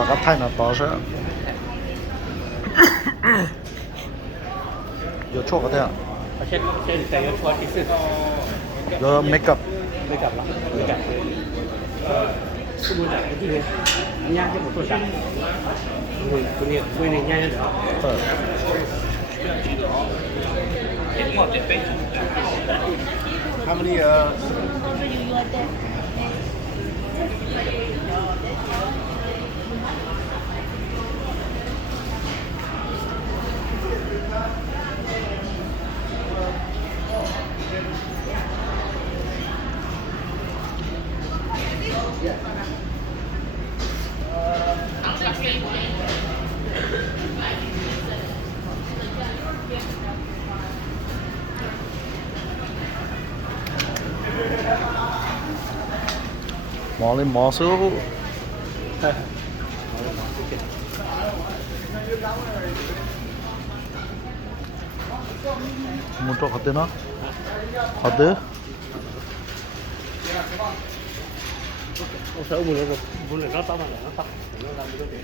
这个太难倒是。有错个的。现在有错的是。有 make up。没干了，没干。是不是的？今天人家就不做啥，不能人家的。他们的。毛的毛手，木头好的呢？好的。我说不能让打嘛，让打，让打没得别。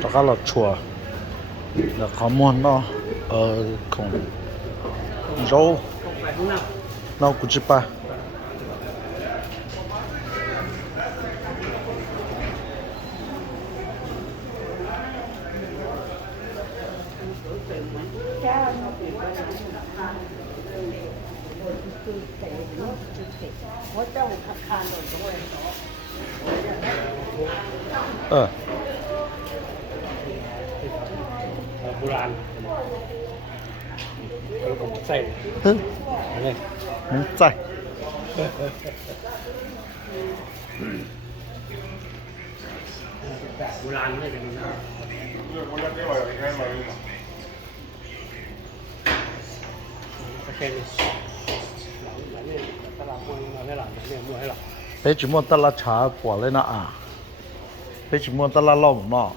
这个老错，那他们那空肉，那估计吧。โบราณแล้วก็ใส่เลยใส่โบราณไม่เป็นไรโอเคเลยหลังเนี่ยตลาดมวยมาให้หลังเนี่ยมวยให้หลังไปจุดมันตลาดช้ากว่าเลยนะไปจุดมันตลาดล่อมเนาะ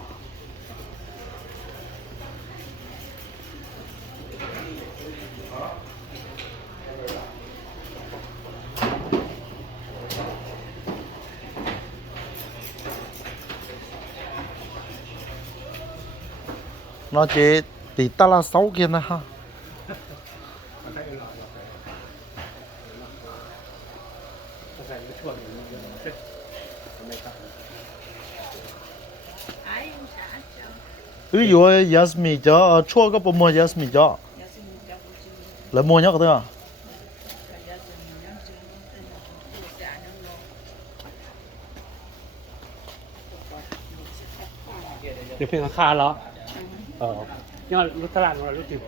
nó chỉ tỷ ta là 6 kia nè ha Yasmin cho chua có bộ mua Yasmin cho là mua nhá cái đóเดี๋ยวเพิ่งราคาแล้วยังรถตลาดของเรารู้จัก